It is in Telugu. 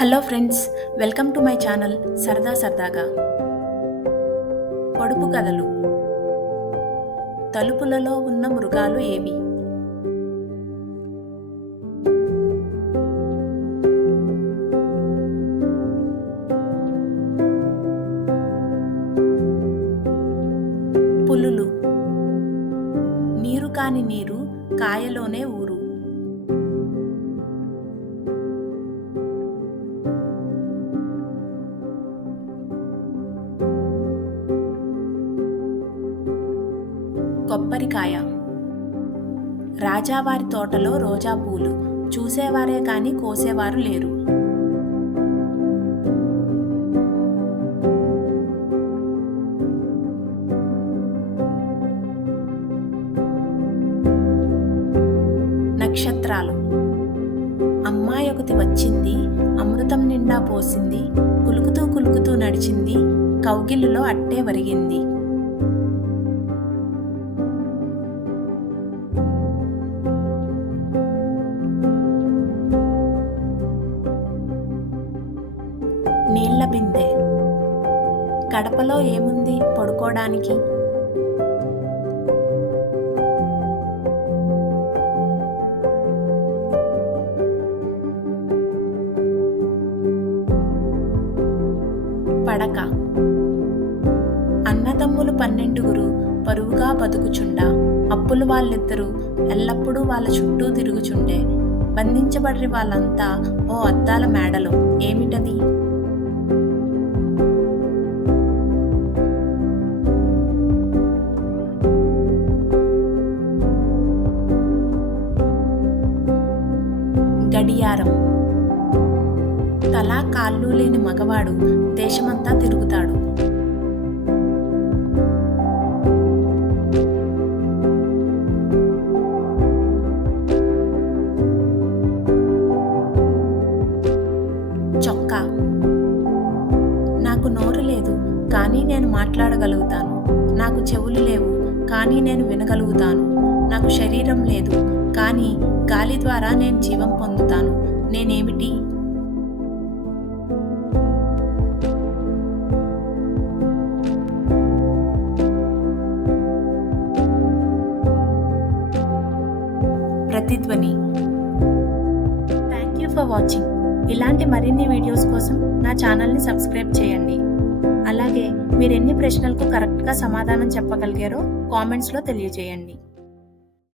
Hello friends, welcome to my channel సరదాగా. పొడుపు కథలు. తలుపులలో ఉన్న మృగాలు ఏవి? పులులు. నీరు కాని నీరు కాయలోనే ఊరు. కొబ్బరికాయ. రాజావారి తోటలో రోజా పూలు, చూసేవారే కాని కోసేవారు లేరు. నక్షత్రాలు. అమ్మాయొకటి వచ్చింది, అమృతం నిండా పోసింది, కులుకుతూ నడిచింది, కౌగిలిలో అట్టే వరిగింది. నీళ్ల బిందె. కడపలో ఏముంది పడుకోడానికి? పడక. అన్నదమ్ములు 12 పరువుగా బతుకుచుండా, అప్పులు వాళ్ళిద్దరూ ఎల్లప్పుడూ వాళ్ళ చుట్టూ తిరుగుచుండే, బంధించబడ్రి వాళ్ళంతా ఓ అద్దాల మేడలో. ఏమిటది? గడియారం. తలా కాళ్ళు లేని మగవాడు దేశమంతా తిరుగుతాడు. చొక్కా. నాకు నోరు లేదు, కానీ నేను మాట్లాడగలుగుతాను. నాకు చెవులు లేవు, కానీ నేను వినగలుగుతాను. నాకు శరీరం లేదు, కానీ గాలి ద్వారా నేను జీవం పొందుతాను. నేనేమిటి? ప్రతిధ్వని. Thank you for watching. ఇలాంటి మరిన్ని వీడియోస్ కోసం నా ఛానల్ని సబ్స్క్రైబ్ చేయండి. అలాగే మీరు ఎన్ని ప్రశ్నలకు కరెక్ట్గా సమాధానం చెప్పగలిగారో కామెంట్స్లో తెలియజేయండి.